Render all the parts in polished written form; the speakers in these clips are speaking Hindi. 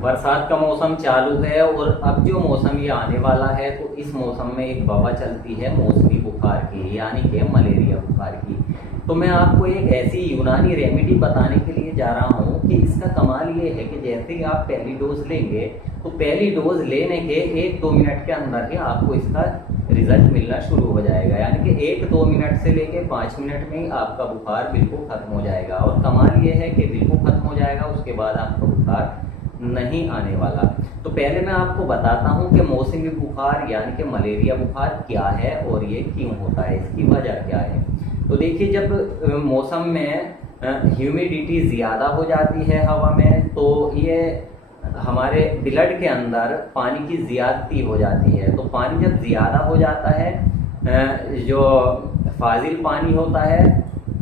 बरसात का मौसम चालू है और अब जो मौसम ये आने वाला है तो इस मौसम में एक वबा चलती है मौसमी बुखार की, यानी कि मलेरिया बुखार की। तो मैं आपको एक ऐसी यूनानी रेमेडी बताने के लिए जा रहा हूँ कि इसका कमाल ये है कि जैसे ही आप पहली डोज लेंगे तो पहली डोज लेने के 1-2 मिनट के अंदर ही आपको इसका रिजल्ट मिलना शुरू हो जाएगा, यानी कि 1-2 मिनट से लेके 5 मिनट में ही आपका बुखार बिल्कुल खत्म हो जाएगा। और कमाल ये है कि बिल्कुल खत्म हो जाएगा, उसके बाद आपका बुखार नहीं आने वाला। तो पहले मैं आपको बताता हूँ कि मौसमी बुखार यानी कि मलेरिया बुखार क्या है और ये क्यों होता है, इसकी वजह क्या है। तो देखिए, जब मौसम में ह्यूमिडिटी ज़्यादा हो जाती है हवा में, तो ये हमारे ब्लड के अंदर पानी की ज़्यादती हो जाती है। तो पानी जब ज़्यादा हो जाता है, जो फाजिल पानी होता है,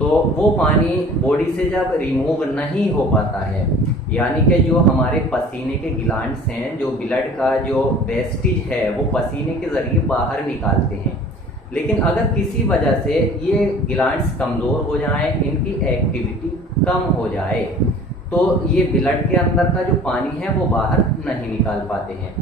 तो वो पानी बॉडी से जब रिमूव नहीं हो पाता है, यानी कि जो हमारे पसीने के ग्लैंड्स हैं, जो ब्लड का जो वेस्टेज है वो पसीने के ज़रिए बाहर निकालते हैं। लेकिन अगर किसी वजह से ये ग्लैंड्स कमज़ोर हो जाएं, इनकी एक्टिविटी कम हो जाए, तो ये ब्लड के अंदर का जो पानी है वो बाहर नहीं निकाल पाते हैं।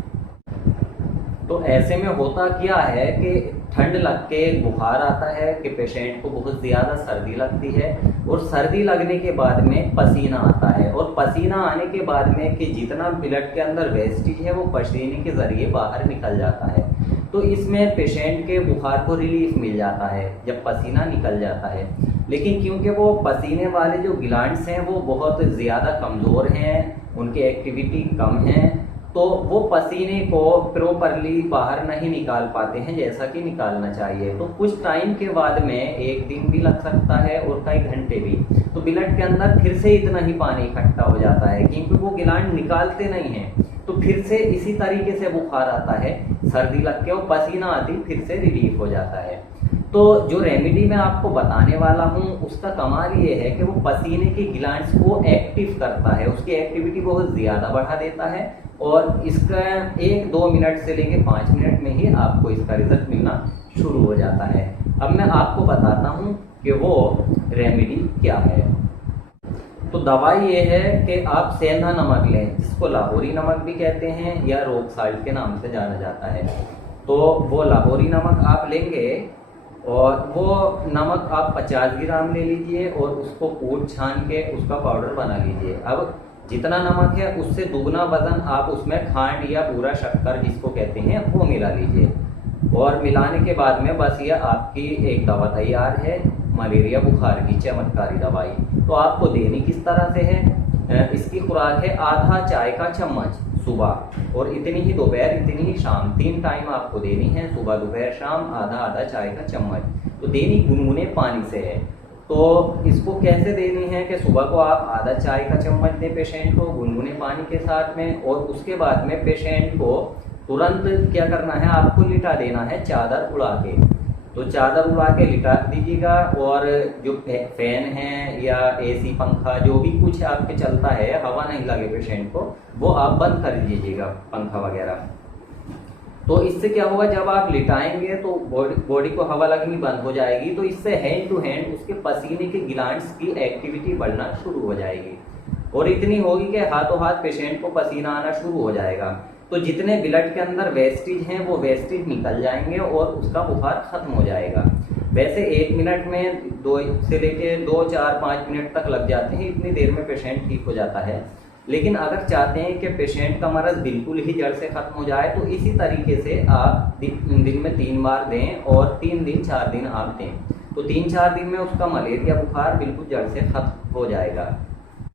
तो ऐसे में होता क्या है कि ठंड लग के बुखार आता है कि पेशेंट को बहुत ज़्यादा सर्दी लगती है, और सर्दी लगने के बाद में पसीना आता है, और पसीना आने के बाद में कि जितना ब्लड के अंदर वेस्टेज है वो पसीने के ज़रिए बाहर निकल जाता है। तो इसमें पेशेंट के बुखार को रिलीफ मिल जाता है जब पसीना निकल जाता है। लेकिन क्योंकि वो पसीने वाले जो ग्लैंड्स हैं वो बहुत ज़्यादा कमज़ोर हैं, उनकी एक्टिविटी कम है, तो वो पसीने को प्रॉपरली बाहर नहीं निकाल पाते हैं जैसा कि निकालना चाहिए। तो कुछ टाइम के बाद में 1 दिन भी लग सकता है और कई घंटे भी, तो ब्लड के अंदर फिर से इतना ही पानी इकट्ठा हो जाता है, क्योंकि वो ग्लैंड निकालते नहीं हैं। तो फिर से इसी तरीके से बुखार आता है, सर्दी लग के और पसीना आती फिर से रिलीफ हो जाता है। तो जो रेमेडी मैं आपको बताने वाला हूँ उसका कमाल ये है कि वो पसीने के ग्लैंड्स को एक्टिव करता है, उसकी एक्टिविटी बहुत ज़्यादा बढ़ा देता है, और इसका 1-2 मिनट से लेके 5 मिनट में ही आपको इसका रिजल्ट मिलना शुरू हो जाता है। अब मैं आपको बताता हूँ कि वो रेमेडी क्या है। तो दवाई ये है कि आप सेंधा नमक लें, जिसको लाहौरी नमक भी कहते हैं या रॉक साल्ट के नाम से जाना जाता है। तो वो लाहौरी नमक आप लेंगे, और वो नमक आप 50 ग्राम ले लीजिए और उसको कूट छान के उसका पाउडर बना लीजिए। अब जितना नमक है उससे दुगना वजन आप उसमें खांड या पूरा शक्कर जिसको कहते हैं वो मिला लीजिए, और मिलाने के बाद में बस ये आपकी एक दवा तैयार है, मलेरिया बुखार की चमत्कारी दवाई। तो आपको देनी किस तरह से है, इसकी खुराक है आधा चाय का चम्मच सुबह, और इतनी ही दोपहर, इतनी ही शाम, 3 टाइम आपको देनी है, सुबह दोपहर शाम, आधा आधा चाय का चम्मच। तो देनी गुनगुने पानी से है। तो इसको कैसे देनी है कि सुबह को आप आधा चाय का चम्मच दें पेशेंट को गुनगुने पानी के साथ में, और उसके बाद में पेशेंट को तुरंत क्या करना है, आपको लिटा देना है चादर उड़ा के। तो चादर उड़ा के लिटा दीजिएगा, और जो फैन है या एसी पंखा जो भी कुछ आपके चलता है, हवा नहीं लगे पेशेंट को, वो आप बंद कर दीजिएगा पंखा वगैरह। तो इससे क्या होगा, जब आप लिटाएंगे तो बॉडी को हवा लगनी बंद हो जाएगी, तो इससे हैंड टू हैंड उसके पसीने के ग्लैंड्स की एक्टिविटी बढ़ना शुरू हो जाएगी, और इतनी होगी कि हाथों हाथ पेशेंट को पसीना आना शुरू हो जाएगा। तो जितने ब्लड के अंदर वेस्टेज हैं वो वेस्टेज निकल जाएंगे और उसका बुखार खत्म हो जाएगा। वैसे 1 मिनट में 2 से लेके 2, 4, 5 मिनट तक लग जाते हैं, इतनी देर में पेशेंट ठीक हो जाता है। लेकिन अगर चाहते हैं कि पेशेंट का मर्ज बिल्कुल ही जड़ से खत्म हो जाए, तो इसी तरीके से आप दिन में 3 बार दें, और 3 दिन 4 दिन आप दें, तो 3-4 दिन में उसका मलेरिया बुखार बिल्कुल जड़ से खत्म हो जाएगा।